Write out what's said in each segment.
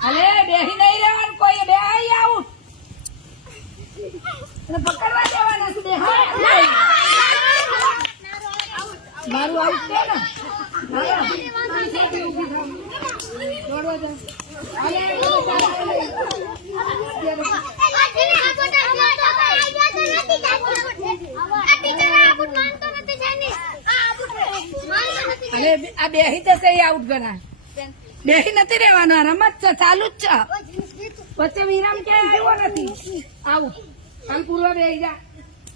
અલે બેહી નહીં રહેવાનું કોઈ બે આઈ આઉટ અને પકડવા દેવાના છે બે મારું આઉટ છે ને દોડવા જા અલે અલે આ બેહી જશે આઉટ ગણાય બેહી નથી રહેવાનું રમત છે ચાલુ જ છે વચ્ચે વિરામ ક્યાં આવ્યો નથી આવું આમ પૂર્વ બેહી જા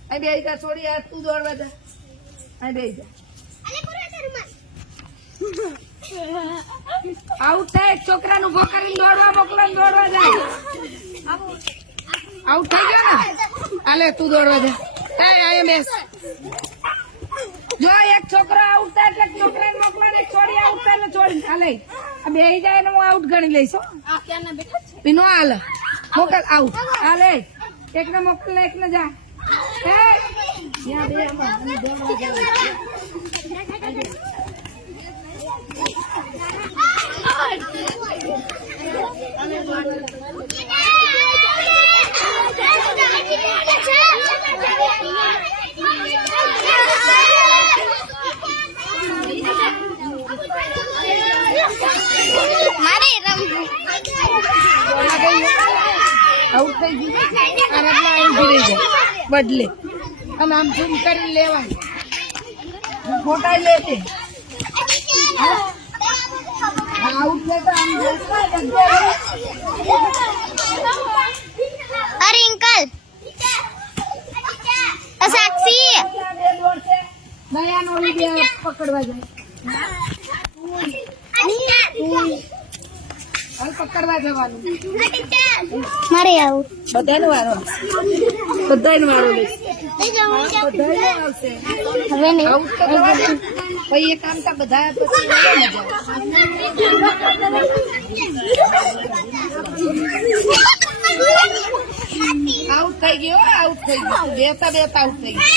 અહીં બેહી જા છોડી યાર તું દોડવા જા અહીં બેહી જા આઉટ થાય છોકરાનું પકડીને દોડવા મોકલો દોડવા જાય આઉટ થઈ ગયો ને હાલે તું દોડવા જા અહીં બેસ જો એક છોકરો આઉટ થાય એટલે છોકરાને મોકલા એક છોડી આઉટ થાય એટલે છોડી હાલે બેહી જાય ને હું આઉટ ગણી લઈશ બીનો હાલ મોકલ આઉટ હાલે એકને મોકલ એકને જા આઉટ થઈ ગયું બદલે અને આમ ઝૂમ કરી લેવાનું ફોટા લેતે આઉટ લે તો આમ અરે અંકલ સાક્ષી નયા નો વિડિયો પકડવા જાય હાલ પકડવા જવાનું મારે આવું બધાનો વારો બધાનો આવશે હવે નહીં આઉટ કરવાનું પછી એ કામ તા બધા પછી આઉટ થઈ ગયો બેતા આઉટ થઈ ગયો